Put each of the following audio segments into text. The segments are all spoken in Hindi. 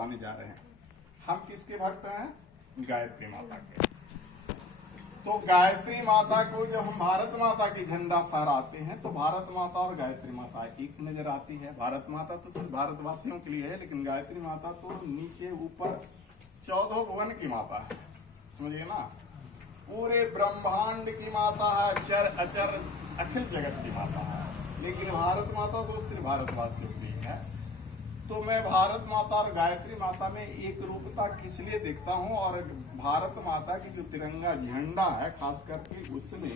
बताने जा रहे हैं। हम किसके भक्त हैं? गायत्री माता के। तो गायत्री माता को जब हम भारत माता की झंडा फहराते हैं तो भारत माता और गायत्री माता एक नजर आती है। भारत माता तो सिर्फ भारतवासियों के लिए है, लेकिन गायत्री माता तो नीचे ऊपर 14 भुवन की माता है, समझिए ना। पूरे ब्रह्मांड की माता है, चर अचर अखिल जगत की माता है। लेकिन भारत माता तो सिर्फ भारतवासियों की है। तो मैं भारत माता और गायत्री माता में एक रूपता किस लिए देखता हूँ, और भारत माता की जो तिरंगा झंडा है खास करके उसमें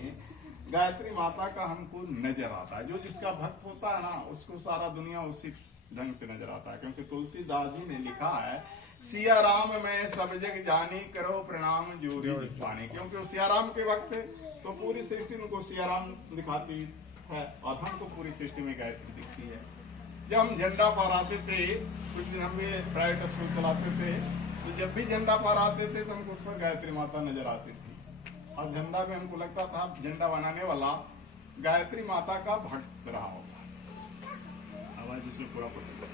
गायत्री माता का हमको नजर आता है। जो जिसका भक्त होता है ना उसको सारा दुनिया उसी ढंग से नजर आता है। क्योंकि तुलसीदास जी ने लिखा है, सिया राम में सब जग जानी, करो प्रणाम जोरी पानी। क्योंकि वो सिया राम के वक्त तो पूरी सृष्टि उनको सिया राम दिखाती है और हमको पूरी सृष्टि में गायत्री दिखती है। जब हम झंडा फहराते थे, कुछ दिन हम भी प्राइवेट स्कूल चलाते थे, तो जब भी झंडा फहराते थे तो हमको उस पर गायत्री माता नजर आती थी। और झंडा में हमको लगता था झंडा बनाने वाला गायत्री माता का भक्त रहा होगा। आवाज इसमें पूरा पड़ता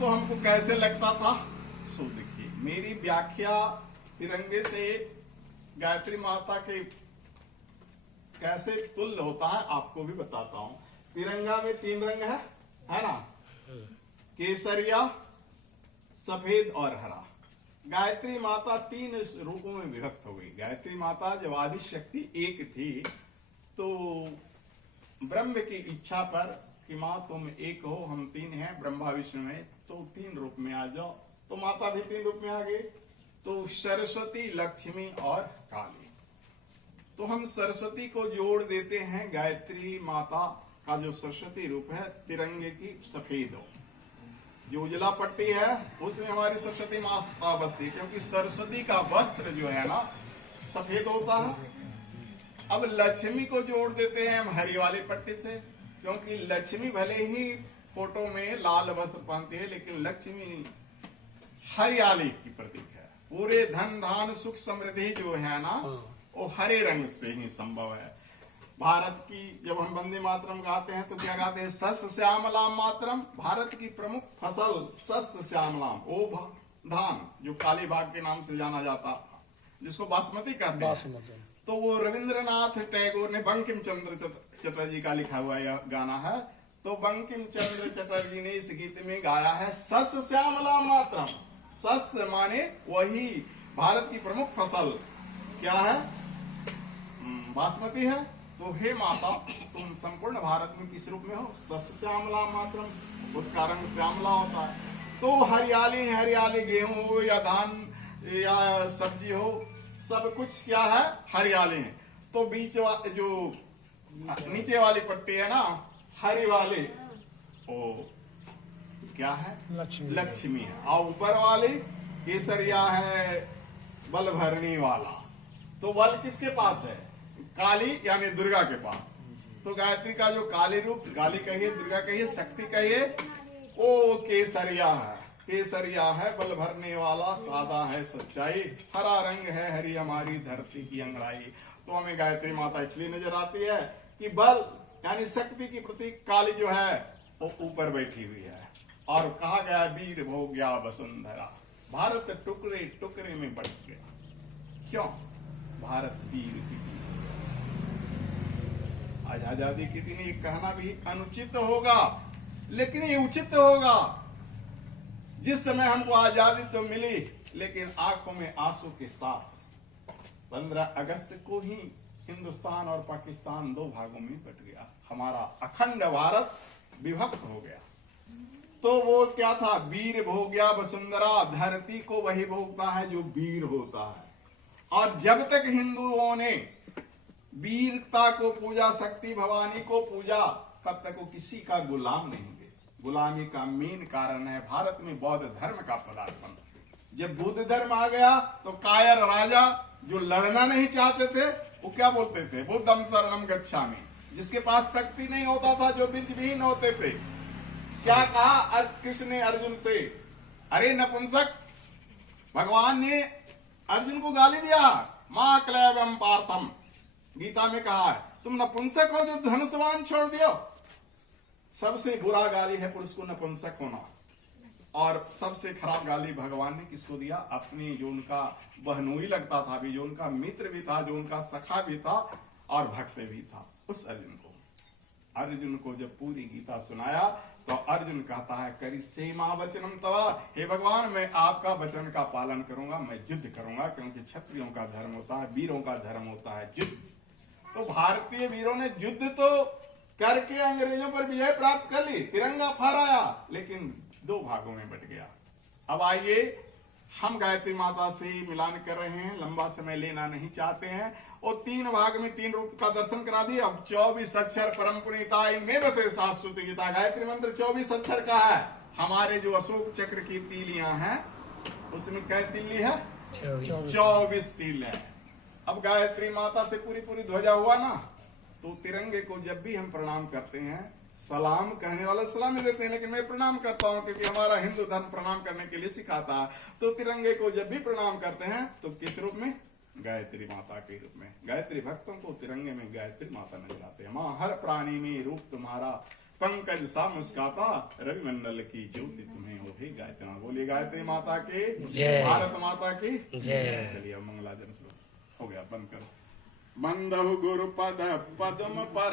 तो हमको कैसे लगता था, सो देखिए मेरी व्याख्या तिरंगे से गायत्री माता के कैसे तुल्य होता है आपको भी बताता हूँ। तिरंगा में 3 रंग है ना, केसरिया, सफेद और हरा। गायत्री माता 3 रूपों में विभक्त हो गई। गायत्री माता जब आदि शक्ति एक थी तो ब्रह्म की इच्छा पर कि माँ तुम एक हो, हम 3 हैं ब्रह्मा विष्णु में, तो 3 रूप में आ जाओ। तो माता भी 3 रूप में आ गई, तो सरस्वती, लक्ष्मी और काली। तो हम सरस्वती को जोड़ देते हैं। गायत्री माता का जो सरस्वती रूप है तिरंगे की सफेद हो, जो उजला पट्टी है उसमें हमारी सरस्वती माता बसती है। क्योंकि सरस्वती का वस्त्र जो है ना सफेद होता है। अब लक्ष्मी को जोड़ देते हैं हम हरी वाली पट्टी से, क्योंकि लक्ष्मी भले ही फोटो में लाल वस्त्र पहनती है लेकिन लक्ष्मी हरियाली की प्रतीक है। पूरे धन धान सुख समृद्धि जो है ना वो हरे रंग से ही संभव है। भारत की जब हम वंदे मातरम गाते हैं तो क्या गाते हैं? सस्य श्यामलाम मातरम, भारत की प्रमुख फसल सस्य श्यामलाम। वो धान जो काली बाग के नाम से जाना जाता था, जिसको बासमती कहते हैं, तो वो रविंद्रनाथ टैगोर ने बंकिम चंद्र चटर्जी का लिखा हुआ यह गाना है। तो बंकिम चंद्र चटर्जी ने इस गीत में गाया है सस्य श्यामलाम मातरम। सस्य माने वही भारत की प्रमुख फसल क्या है? बासमती है। तो हे माता तुम संपूर्ण भारत में किस रूप में हो? सस्य श्यामला मातरम, उसका रंग श्यामला होता है। तो हरियाली हरियाली, गेहूं हो या धान या सब्जी हो, सब कुछ क्या है? हरियाली है। तो बीच जो नीचे वाली पट्टी है ना हरी वाली, ओ क्या है? लक्ष्मी है। और ऊपर वाली केसरिया है, बल भरनी वाला। तो बल किसके पास है? काली यानी दुर्गा के पास। तो गायत्री का जो काली रूप, काली कहिए, दुर्गा कहिए, शक्ति कहिए, ओ केसरिया है। केसरिया है बल भरने वाला, सादा है सच्चाई, हरा रंग है हरी हमारी धरती की अंगड़ाई। तो हमें गायत्री माता इसलिए नजर आती है कि बल यानी शक्ति की प्रतीक काली जो है वो ऊपर बैठी हुई है। और कहा गया वीर भोग गया वसुंधरा, भारत टुकड़े टुकड़े में बट गया। क्यों? भारत वीर की आज आजादी के दिन ये कहना भी अनुचित होगा, लेकिन ये उचित होगा। जिस समय हमको आजादी तो मिली लेकिन आंखों में आंसू के साथ 15 अगस्त को ही हिंदुस्तान और पाकिस्तान 2 भागों में बट गया। हमारा अखंड भारत विभक्त हो गया। तो वो क्या था? वीर भोग गया वसुंधरा, धरती को वही भोगता है जो वीर होता है। और जब तक हिंदुओं ने वीरता को पूजा, शक्ति भवानी को पूजा, तब तक वो किसी का गुलाम नहीं हुए। गुलामी का मेन कारण है भारत में बौद्ध धर्म का पदार्पण। जब बुद्ध धर्म आ गया तो कायर राजा जो लड़ना नहीं चाहते थे वो क्या बोलते थे? बुद्धम शरणम गच्छामि। जिसके पास शक्ति नहीं होता था, जो बीजविहीन होते थे, क्या कहा कृष्ण ने अर्जुन से? अरे नपुंसक, भगवान ने अर्जुन को गाली दिया, मां क्लैवम पार्थम। गीता में कहा है तुम नपुंसक हो जो धनुष्वान छोड़ दियो। सबसे बुरा गाली है पुरुष को नपुंसक होना। और सबसे खराब गाली भगवान ने किसको दिया? अपनी जो उनका बहनोई लगता था भी, जो उनका मित्र भी था, जो उनका सखा भी था और भक्त भी था, उस अर्जुन को। अर्जुन को जब पूरी गीता सुनाया तो अर्जुन कहता है करिष्ये मा वचनम तवा, हे भगवान मैं आपका वचन का पालन करूंगा, मैं युद्ध करूंगा, क्योंकि क्षत्रियों का धर्म होता है, वीरों का धर्म होता है युद्ध। तो भारतीय वीरों ने युद्ध तो करके अंग्रेजों पर विजय प्राप्त कर ली, तिरंगा फहराया, लेकिन दो भागों में बट गया। अब आइए हम गायत्री माता से मिलान कर रहे हैं, लंबा समय लेना नहीं चाहते हैं, और 3 भाग में 3 रूप का दर्शन करा दिए। अब 24 अक्षर परम पुनीता इनमें बसे शाश्वत गीता। गायत्री मंत्र 24 अक्षर का है। हमारे जो अशोक चक्र की तीलियां हैं उसमें कै तिल्ली है? 24 तिल है। अब गायत्री माता से पूरी ध्वजा हुआ ना, तो तिरंगे को जब भी हम प्रणाम करते हैं, सलाम कहने वाले सलाम ही देते हैं, लेकिन मैं प्रणाम करता हूं क्योंकि हमारा हिंदू धर्म प्रणाम करने के लिए सिखाता है। तो तिरंगे को जब भी प्रणाम करते हैं तो किस रूप में? गायत्री माता के रूप में। गायत्री भक्तों को तिरंगे में गायत्री माता नजर आते हैं। माँ हर प्राणी में रूप तुम्हारा, पंकज सा मुस्काता, रवि मंडल की ज्योति तुम्हें हो भी गायत्री माता। बोलिए गायत्री माता की जय, भारत माता की जय। चलिए मंगलाचरण श्लोक हो गया, बंद करो। बंदहु गुरु पद पद्म पर